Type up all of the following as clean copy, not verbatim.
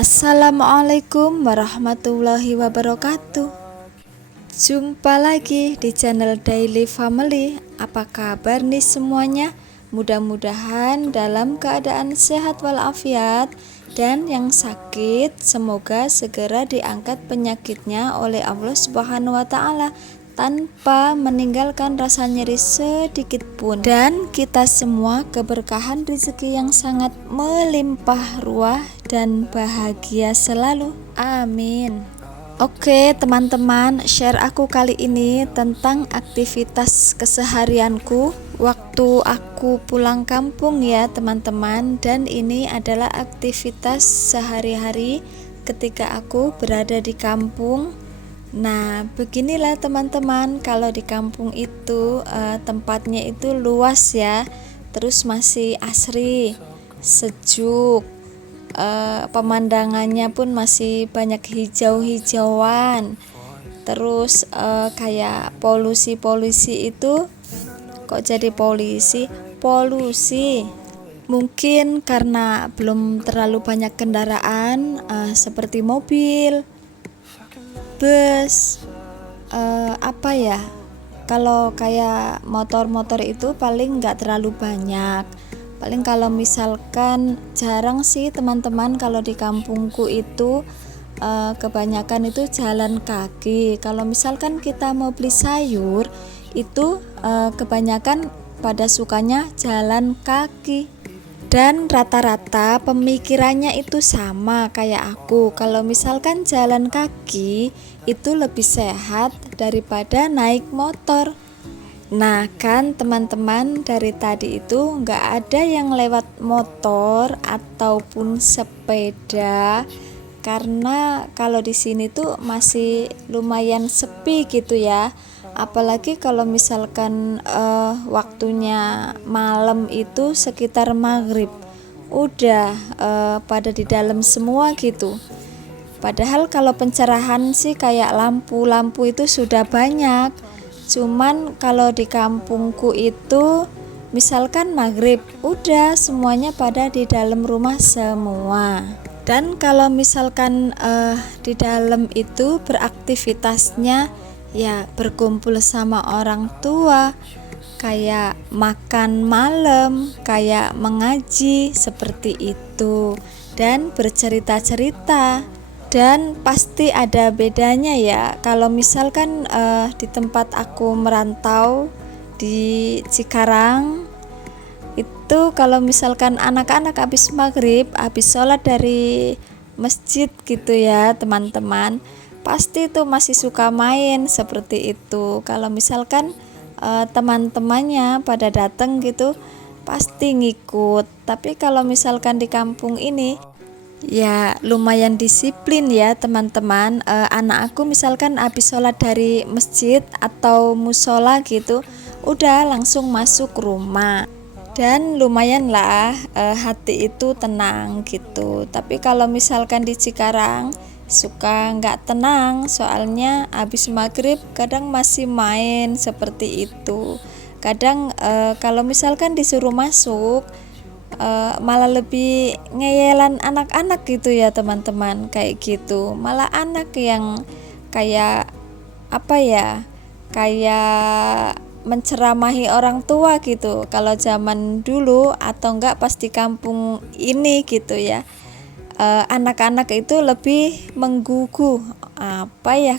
Assalamualaikum warahmatullahi wabarakatuh. Jumpa lagi di channel Daily Family. Apa kabar nih semuanya? Mudah-mudahan dalam keadaan sehat walafiat, dan yang sakit semoga segera diangkat penyakitnya oleh Allah Subhanahu wa taala tanpa meninggalkan rasa nyeri sedikit pun, dan kita semua keberkahan rezeki yang sangat melimpah ruah dan bahagia selalu. Amin. Oke teman-teman, share aku kali ini tentang aktivitas keseharianku waktu aku pulang kampung ya teman-teman. Dan ini adalah aktivitas sehari-hari ketika aku berada di kampung. Nah beginilah teman-teman, kalau di kampung itu tempatnya itu luas ya, terus masih asri, sejuk, pemandangannya pun masih banyak hijau-hijauan. Terus kayak polusi itu kok jadi polusi mungkin karena belum terlalu banyak kendaraan seperti mobil, bus, kalau kayak motor-motor itu paling nggak terlalu banyak. Paling kalau misalkan jarang sih teman-teman, kalau di kampungku itu kebanyakan itu jalan kaki. Kalau misalkan kita mau beli sayur itu kebanyakan pada sukanya jalan kaki. Dan rata-rata pemikirannya itu sama kayak aku. Kalau misalkan jalan kaki itu lebih sehat daripada naik motor. Nah kan teman-teman, dari tadi itu nggak ada yang lewat motor ataupun sepeda, karena kalau di sini tuh masih lumayan sepi gitu ya. Apalagi kalau misalkan waktunya malam itu sekitar maghrib, udah pada di dalam semua gitu. Padahal kalau pencerahan sih kayak lampu-lampu itu sudah banyak. Cuman kalau di kampungku itu misalkan maghrib, udah semuanya pada di dalam rumah semua. Dan kalau misalkan di dalam itu beraktivitasnya ya berkumpul sama orang tua, kayak makan malam, kayak mengaji seperti itu, dan bercerita-cerita. Dan pasti ada bedanya ya kalau misalkan di tempat aku merantau di Cikarang itu, kalau misalkan anak-anak habis maghrib, habis sholat dari masjid gitu ya teman-teman, pasti itu masih suka main seperti itu. Kalau misalkan teman-temannya pada datang gitu pasti ngikut. Tapi kalau misalkan di kampung ini ya lumayan disiplin ya teman-teman. Anak aku misalkan habis sholat dari masjid atau musola gitu, udah langsung masuk rumah, dan lumayan lah hati itu tenang gitu. Tapi kalau misalkan di Cikarang suka nggak tenang, soalnya habis maghrib kadang masih main seperti itu. Kadang kalau misalkan disuruh masuk malah lebih ngeyelan anak-anak gitu ya teman-teman, kayak gitu. Malah anak yang kayak kayak menceramahi orang tua gitu kalau zaman dulu, atau enggak pas di kampung ini gitu ya. Anak-anak itu lebih menggugu,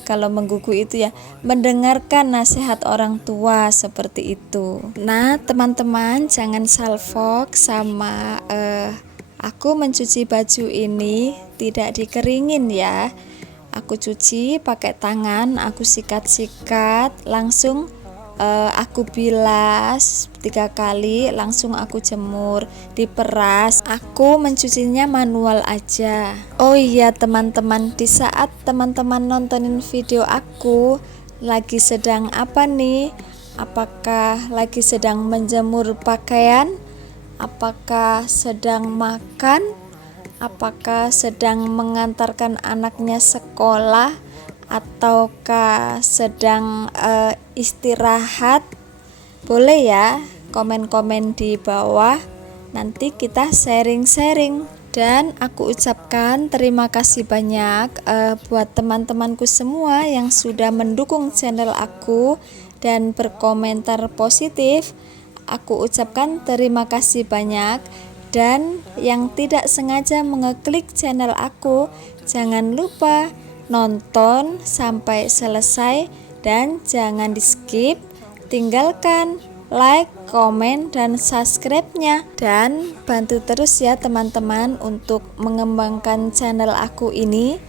kalau menggugu itu ya mendengarkan nasihat orang tua seperti itu. Nah teman-teman, jangan salfok sama aku mencuci baju ini tidak dikeringin ya. Aku cuci pakai tangan, aku sikat-sikat, langsung aku bilas 3 kali, langsung aku jemur, diperas. Aku mencucinya manual aja. Oh iya teman-teman, di saat teman-teman nontonin video aku lagi sedang apa nih? Apakah lagi sedang menjemur pakaian? Apakah sedang makan? Apakah sedang mengantarkan anaknya sekolah? Ataukah sedang istirahat? Boleh ya komen-komen di bawah, nanti kita sharing-sharing. Dan aku ucapkan terima kasih banyak buat teman-temanku semua yang sudah mendukung channel aku dan berkomentar positif. Aku ucapkan terima kasih banyak. Dan yang tidak sengaja mengeklik channel aku, jangan lupa nonton sampai selesai dan jangan di skip. Tinggalkan like, komen, dan subscribe-nya. Dan bantu terus ya teman-teman untuk mengembangkan channel aku ini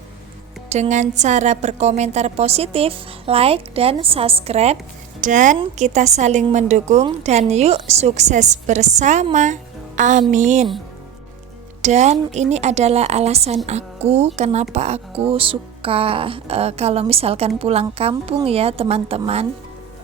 dengan cara berkomentar positif, like, dan subscribe. Dan kita saling mendukung dan yuk sukses bersama. Amin. Dan ini adalah alasan aku kenapa aku suka kalau misalkan pulang kampung ya teman-teman.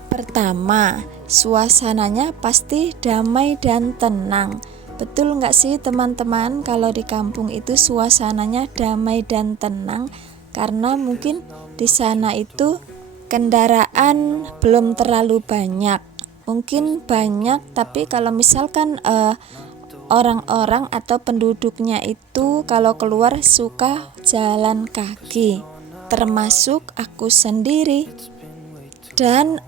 Pertama, suasananya pasti damai dan tenang. Betul nggak sih teman-teman, kalau di kampung itu suasananya damai dan tenang? Karena mungkin di sana itu kendaraan belum terlalu banyak. Mungkin banyak, tapi kalau misalkan orang-orang atau penduduknya itu kalau keluar suka jalan kaki, termasuk aku sendiri. Dan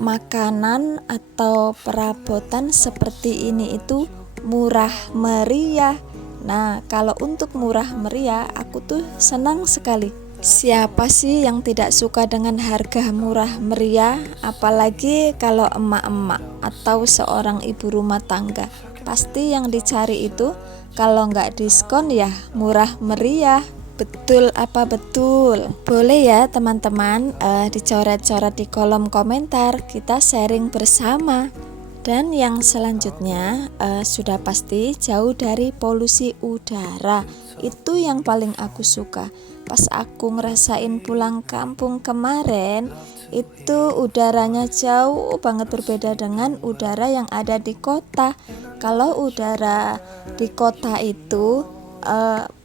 makanan atau perabotan seperti ini itu murah meriah. Nah, kalau untuk murah meriah aku tuh senang sekali. Siapa sih yang tidak suka dengan harga murah meriah? Apalagi kalau emak-emak atau seorang ibu rumah tangga. Pasti yang dicari itu kalau nggak diskon ya murah meriah. Betul apa betul? Boleh ya teman-teman dicoret-coret di kolom komentar, kita sharing bersama. Dan yang selanjutnya sudah pasti jauh dari polusi udara. Itu yang paling aku suka. Pas aku ngerasain pulang kampung kemarin, itu udaranya jauh banget berbeda dengan udara yang ada di kota. Kalau udara di kota itu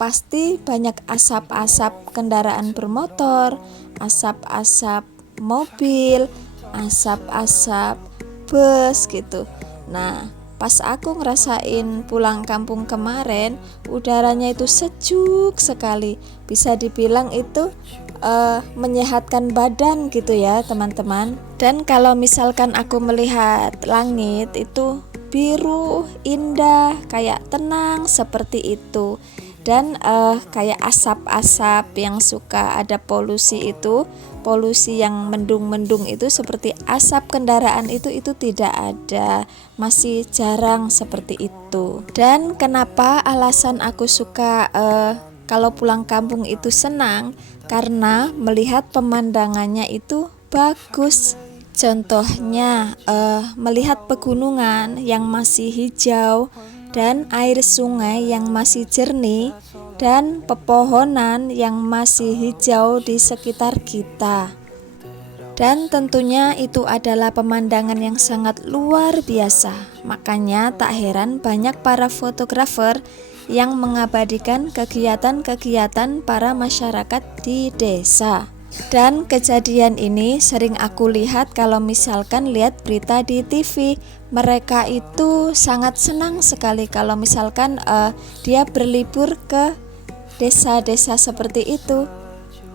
pasti banyak asap-asap kendaraan bermotor, asap-asap mobil, asap-asap bus gitu. Nah, pas aku ngerasain pulang kampung kemarin, udaranya itu sejuk sekali. Bisa dibilang itu menyehatkan badan gitu ya teman-teman. Dan kalau misalkan aku melihat langit itu biru, indah, kayak tenang seperti itu. Dan kayak asap-asap yang suka ada polusi itu, polusi yang mendung-mendung itu seperti asap kendaraan itu tidak ada, masih jarang seperti itu. Dan kenapa alasan aku suka kalau pulang kampung itu senang? Karena melihat pemandangannya itu bagus. Contohnya melihat pegunungan yang masih hijau dan air sungai yang masih jernih dan pepohonan yang masih hijau di sekitar kita. Dan tentunya itu adalah pemandangan yang sangat luar biasa. Makanya tak heran banyak para fotografer yang mengabadikan kegiatan-kegiatan para masyarakat di desa. Dan kejadian ini sering aku lihat kalau misalkan lihat berita di TV. Mereka itu sangat senang sekali kalau misalkan dia berlibur ke desa-desa seperti itu.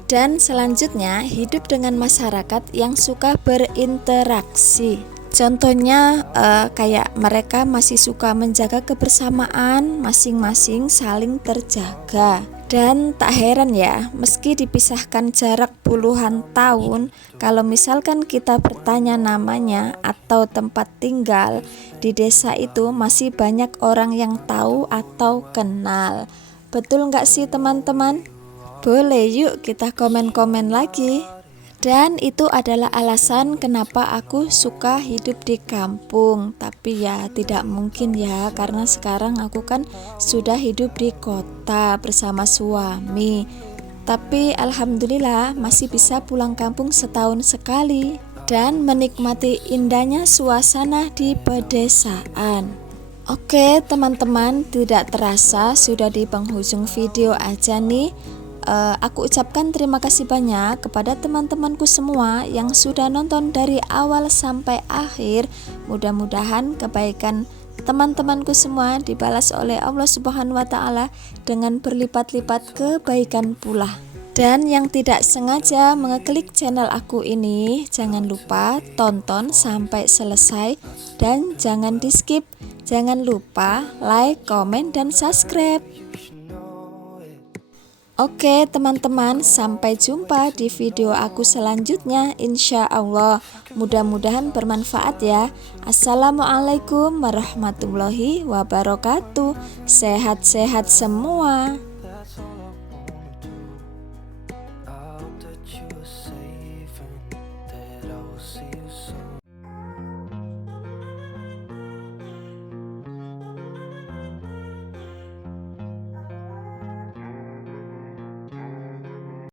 Dan selanjutnya hidup dengan masyarakat yang suka berinteraksi. Contohnya kayak mereka masih suka menjaga kebersamaan, masing-masing saling terjaga. Dan tak heran ya, meski dipisahkan jarak puluhan tahun, kalau misalkan kita bertanya namanya atau tempat tinggal di desa itu masih banyak orang yang tahu atau kenal. Betul nggak sih teman-teman? Boleh yuk kita komen-komen lagi. Dan itu adalah alasan kenapa aku suka hidup di kampung. Tapi ya tidak mungkin ya, karena sekarang aku kan sudah hidup di kota bersama suami. Tapi alhamdulillah masih bisa pulang kampung setahun sekali dan menikmati indahnya suasana di pedesaan. Oke teman-teman, tidak terasa sudah di penghujung video aja nih. Aku ucapkan terima kasih banyak kepada teman-temanku semua yang sudah nonton dari awal sampai akhir. Mudah-mudahan kebaikan teman-temanku semua dibalas oleh Allah Subhanahu wa Ta'ala dengan berlipat-lipat kebaikan pula. Dan yang tidak sengaja mengeklik channel aku ini, jangan lupa tonton sampai selesai dan jangan di skip. Jangan lupa like, komen, dan subscribe. Oke teman-teman, sampai jumpa di video aku selanjutnya, insya Allah. Mudah-mudahan bermanfaat ya. Assalamualaikum warahmatullahi wabarakatuh. Sehat-sehat semua.